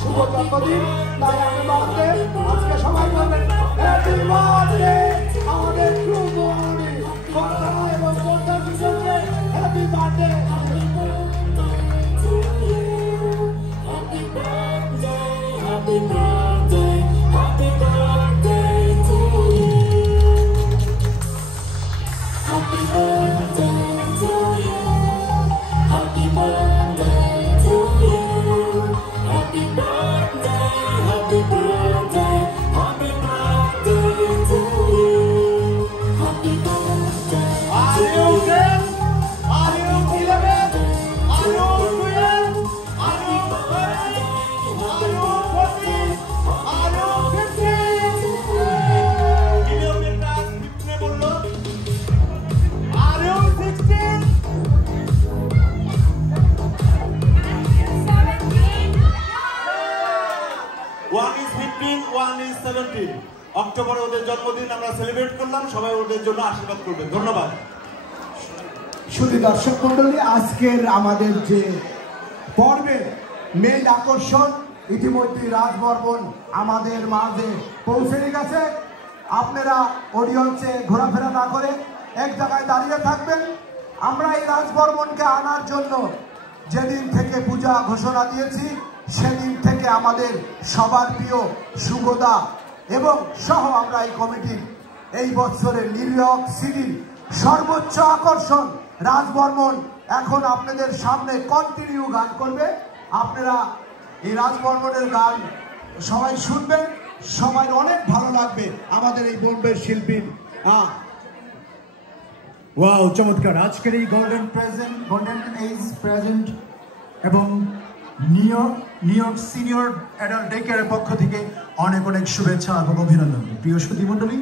শুভ জন্মদিন। তাই happy birthday. আজকে সবাই বলবেন হ্যাপি বার্থডে আমাদের শুভমণি বন্দনা এবং বন্দনা দুজনকে হ্যাপি বার্থডে। অক্টোবরে ওদের জন্মদিন আমরা সেলিব্রেট করলাম, সবাই ওদের জন্য আশীর্বাদ করবেন। ধন্যবাদ। শুধু দর্শক মন্ডলী, আজকের আমাদের যে পর্বের মেইন আকর্ষণ ইতিমধ্যে রাজবর্মন আমাদের মাঝে পৌঁছে গেছে। আপনারা অডিয়েন্সে ঘোরাফেরা না করে এক জায়গায় দাঁড়িয়ে থাকবেন। আমরা এই রাজবর্মনকে আনার জন্য যেদিন থেকে পূজা ঘোষণা দিয়েছি সেদিন থেকে আমাদের সবার প্রিয় সুগদা এবং সহ আমরা এই কমিটির এই বছরের নিউ ইয়র্ক সিটির সর্বোচ্চ আকর্ষণ রাজবর্মন এখন আপনাদের সামনে কন্টিনিউ গান করবে। আপনারা এই রাজবর্মনের গান সবাই শুনবেন, সবাই অনেক ভালো লাগবে আমাদের এই বোম্বের শিল্পী। ওয়াও, চমৎকার। আজকের এই গোল্ডেন এজ প্রেজেন্ট এবং new York senior adult day কেয়ারের পক্ষ থেকে অনেক অনেক শুভেচ্ছা এবং অভিনন্দন। প্রিয় সুধী মণ্ডলী,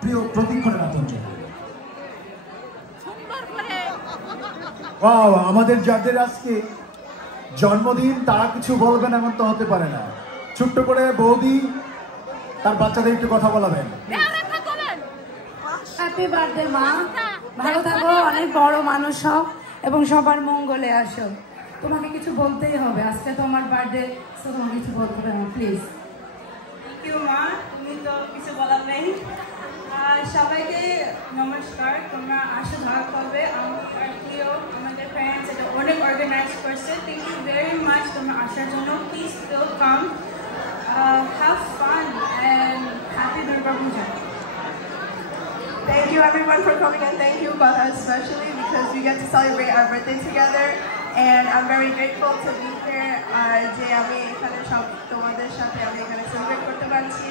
প্রিয় প্রতীক্ষণের আতঙ্ক, ওয়াও, আমাদের যাদের আজকে জন্মদিন তারা কিছু বলবেন এমন তো হতে পারে না। ছোট্ট করে বৌদি তার বাচ্চাদের একটু কথা বলাবেন। হ্যাপি বার্থডে মা, ভালো থাকো, অনেক বড় মানুষ হও এবং সবার মঙ্গলে আসো। তোমাকে কিছু বলতেই হবে, আজকে তোমার বার্থডে, সো তোমাকে কিছু বলতে হবে না প্লিজ। থ্যাংক ইউ মা, তুমি তো কিছু বলার নেই। সবাইকে নমস্কার, তোমরা আসো ভাগ করবে। আমার প্রিয় আমাদের প্যারেন্টস এটা অনেক অর্গানাইজ করছে। থ্যাংক ইউ ভেরি মাচ তোমরা আসার জন্য। Please still come, have fun and happy Durga Puja. Thank you everyone for coming, and thank you Bala especially because we get to celebrate our birthday together, and I'm very grateful to be here. যে আমি এখানে সব তোমাদের সাথে আমি এখানে celebrate করতে পারছি।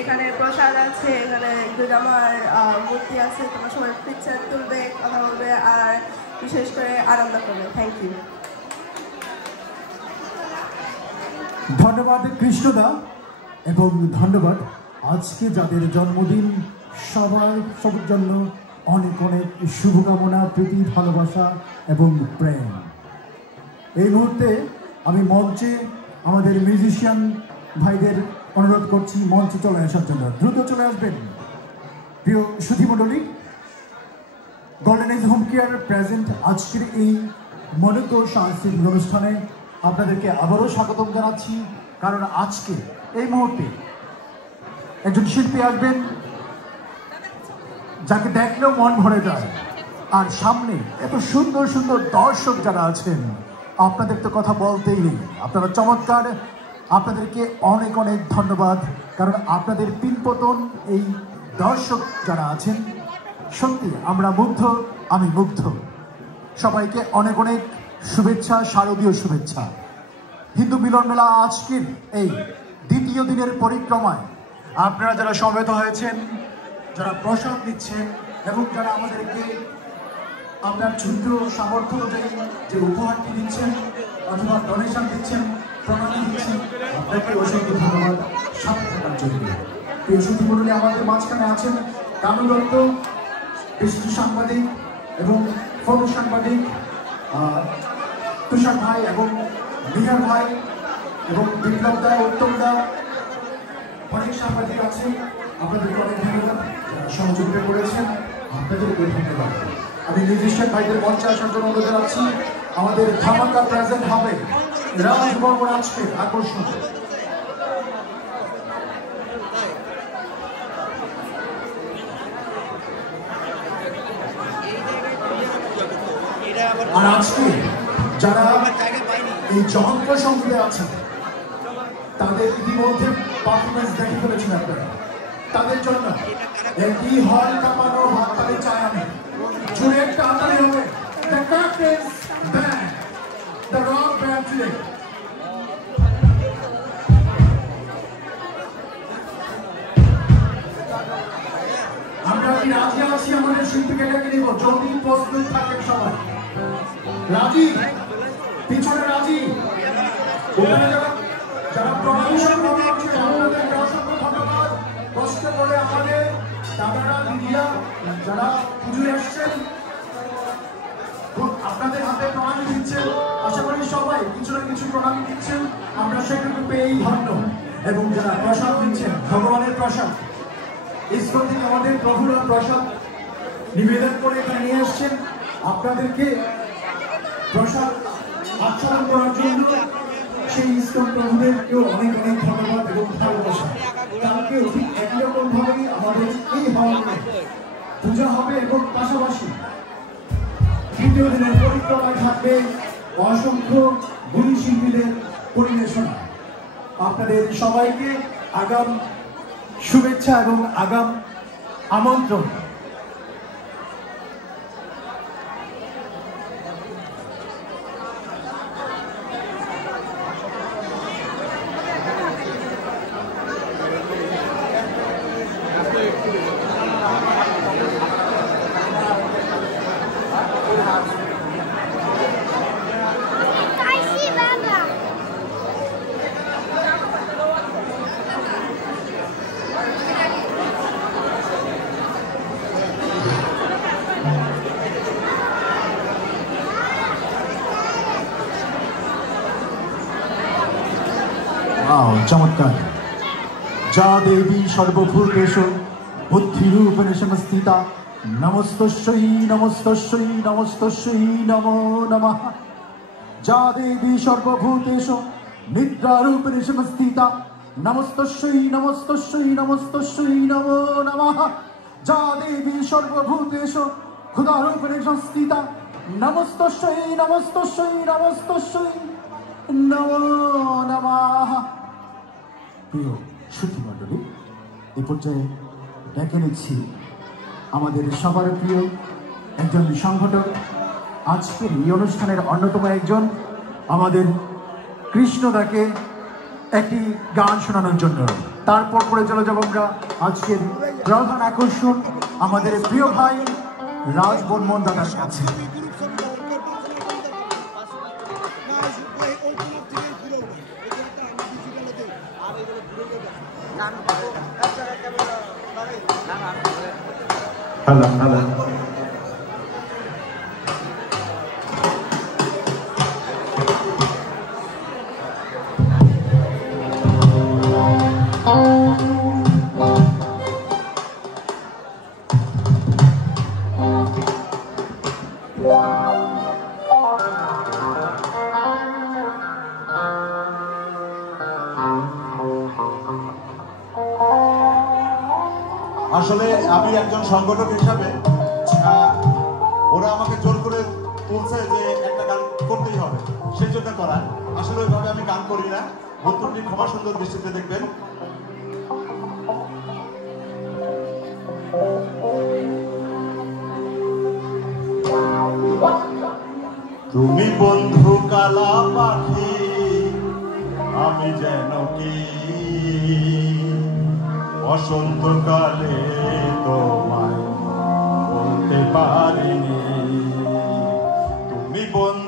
এখানে প্রসাদ আছে, এখানে দুর্গামার মূর্তি আছে, তোমরা সবাই পিকচার তুলবে, কথা বলবে আর বিশেষ করে আনন্দ করবে। Thank you. ধন্যবাদ কৃষ্ণদা এবং ধন্যবাদ আজকে যাদের জন্মদিন সবার জন্য অনেক অনেক শুভকামনা, প্রীতি, ভালোবাসা এবং প্রেম। এই মুহূর্তে আমি মঞ্চে আমাদের মিউজিশিয়ান ভাইদের অনুরোধ করছি মঞ্চে চলে আসার জন্য। দ্রুত চলে আসবেন। প্রিয় সুধী মণ্ডলী, golden age home care present আজকের এই মনোজ্ঞ সাংস্কৃতিক অনুষ্ঠানে আপনাদেরকে আবারও স্বাগতম জানাচ্ছি। কারণ আজকে এই মুহূর্তে একজন শিল্পী আসবেন যাকে দেখলেও মন ভরে যায়, আর সামনে এত সুন্দর সুন্দর দর্শক যারা আছেন আপনাদের তো কথা বলতেই নেই। আপনারা চমৎকার, আপনাদেরকে অনেক অনেক ধন্যবাদ। কারণ আপনাদের পিনপতন এই দর্শক যারা আছেন, সত্যি আমরা মুগ্ধ, আমি মুগ্ধ। সবাইকে অনেক অনেক শুভেচ্ছা, শারদীয় শুভেচ্ছা। হিন্দু মিলন মেলা আজকের এই দ্বিতীয় দিনের পরিক্রমায় আপনারা যারা সমবেত হয়েছেন, যারা প্রসাদ দিচ্ছেন এবং যারা আমাদেরকে আপনার ছোট্ট সামর্থ্য অনুযায়ী যে উপহারটি দিচ্ছেন অথবা ডোনেশন দিচ্ছেন, প্রণালী দিচ্ছেন, আপনাকে অসংখ্য ধন্যবাদ সাথে থাকার জন্য। প্রিয় সুধী মণ্ডলী, আমাদের মাঝখানে আছেন কানু দত্ত, বিশিষ্ট সাংবাদিক এবং ফটো সাংবাদিক, তুষার ভাই এবং নিহার ভাই এবং বিপ্লব দা, উত্তম দা, অনেক সাংবাদিক আছেন। আপনাদেরকে অনেক ধন্যবাদ সহযোগিতা করেছেন, আপনাদেরকে ধন্যবাদ। আমি মিউজিশিয়ান ভাইদের মঞ্চে আসার জন্য অনুরোধ জানাচ্ছি। আমাদের ধামাকা প্রেজেন্ট হবে রাজবর্মন আজকের আকর্ষণ। আর আজকে যারা এই যন্ত্র সংঘে আছেন তাদের ইতিমধ্যে পারফরমেন্স দেখে ফেলেছেন আপনারা, তাদের জন্য একটি হল কাঁপানো হাততালি চাই আমি, জুড়ে একটা হাততালি হবে। The Captain's Band, the rock band today. আমরা কি রাজি আছি আমাদের শিল্পীকে ডেকে নিব? যদি প্রস্তুত থাকেন সবাই। রাজি? পিছনে রাজি? ওখানে যারা প্রমোশন করছে আপনাদেরকে অসংখ্য ধন্যবাদ। কষ্ট করে আমাদের দাদারা দিদিরা যারা পুজো এসছেন আপনাদের হাতে প্রণামী দিচ্ছেন, আশা করি সবাই কিছু না কিছু প্রণামী দিচ্ছেন, আমরা সেটুকু পেয়েই ধন্য। এবং যারা প্রসাদ দিচ্ছেন, ভগবানের প্রসাদ ইস্কন থেকে আমাদের প্রভুরা প্রসাদ নিবেদন করে এখানে নিয়ে আসছেন, আপনাদেরকে প্রসাদ আচরণ করার জন্য সেই ইস্কন প্রভুদেরকেও অনেক অনেক ধন্যবাদ এবং ভালোবাসা। কালকে ঠিক একই রকম ভাবে আমাদের এই হলে পূজা হবে এবং পাশাপাশি তৃতীয় দিনের পরিক্রমায় থাকবে অসংখ্য গুণী শিল্পীদের পরিবেশনা। আপনাদের সবাইকে আগাম শুভেচ্ছা এবং আগাম আমন্ত্রণ। चमत्कार जा देवी सर्वभूतेषु बुद्धिरूपेण संस्थिता नमस्तस्यै नमस्तस्यै नमस्तस्यै नमो नमः। जा देवी सर्वभूतेषु निद्रारूपेण संस्थिता नमस्तस्यै नमस्तस्यै नमस्तस्यै नमो नमः। जा देवी सर्वभूतेषु क्षुधारूपेण संस्थिता नमस्तस्यै नमस्तस्यै नमस्तस्यै नमो नमः। প্রিয় সুধী মণ্ডলী, এই পর্যায়ে ডেকে নিচ্ছি আমাদের সবার প্রিয় একজন সংগঠক, আজকের এই অনুষ্ঠানের অন্যতম একজন, আমাদের কৃষ্ণদাকে একটি গান শোনানোর জন্য। তারপর পরে চলে যাব আমরা আজকের প্রধান আকর্ষণ আমাদের প্রিয় ভাই রাজ বর্মন দাদার কাছে। হ্যালো হ্যালো আসলে আমি একজন সংগঠক হিসাবে ওরা আমাকে জোর করে বলছে যে একটা গান করতেই হবে, সেই জন্য করা। আসলে ওইভাবে আমি গান করি না, উত্তরটি ক্ষমা সুন্দর দৃষ্টিতে দেখবেন। তুমি বন্ধু কালা পাখি, আমি যেন কি বসন্তকালে তোমায় বলতে পারিনি। তুমি বন্ধু